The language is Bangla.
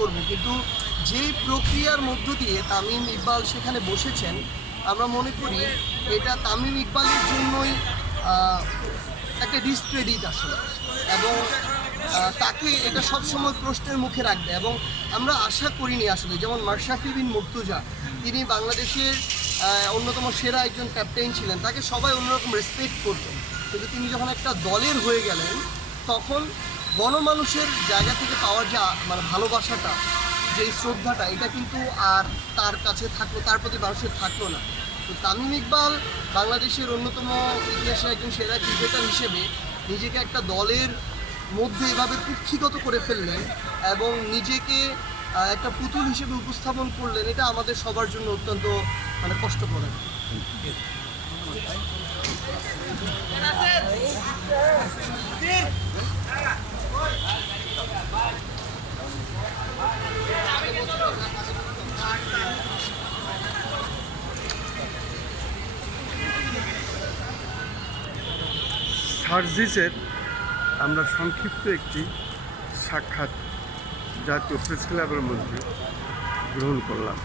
করব, কিন্তু যেই প্রক্রিয়ার মধ্য দিয়ে তামিম ইকবাল সেখানে বসেছেন, আমরা মনে করি এটা তামিম ইকবালের জন্যই একটা ডিসক্রেডিট আসলে, এবং তাকে এটা সবসময় প্রশ্নের মুখে রাখবে। এবং আমরা আশা করিনি আসলে, যেমন মাশরাফি বিন মুর্তজা, তিনি বাংলাদেশের অন্যতম সেরা একজন ক্যাপ্টেন ছিলেন, তাকে সবাই অন্যরকম রেসপেক্ট করতেন, কিন্তু তিনি যখন একটা দলের হয়ে গেলেন তখন গণমানুষের জায়গা থেকে পাওয়ার যে মানে ভালোবাসাটা, যেই শ্রদ্ধাটা, এটা কিন্তু আর তার কাছে থাকলো, তার প্রতি মানুষের থাকলো না। তো তামিম ইকবাল বাংলাদেশের অন্যতম ইতিহাসে একজন সেরা ক্রিকেটার হিসেবে নিজেকে একটা দলের মধ্যে এভাবে কুক্ষিগত করে ফেললেন এবং নিজেকে একটা পুতুল হিসেবে উপস্থাপন করলেন, এটা আমাদের সবার জন্য অত্যন্ত মানে কষ্টকর। সার্জিসের আমরা সংক্ষিপ্ত একটি সাক্ষাৎ জাতীয় প্রেস ক্লাবের মধ্যে গ্রহণ করলাম।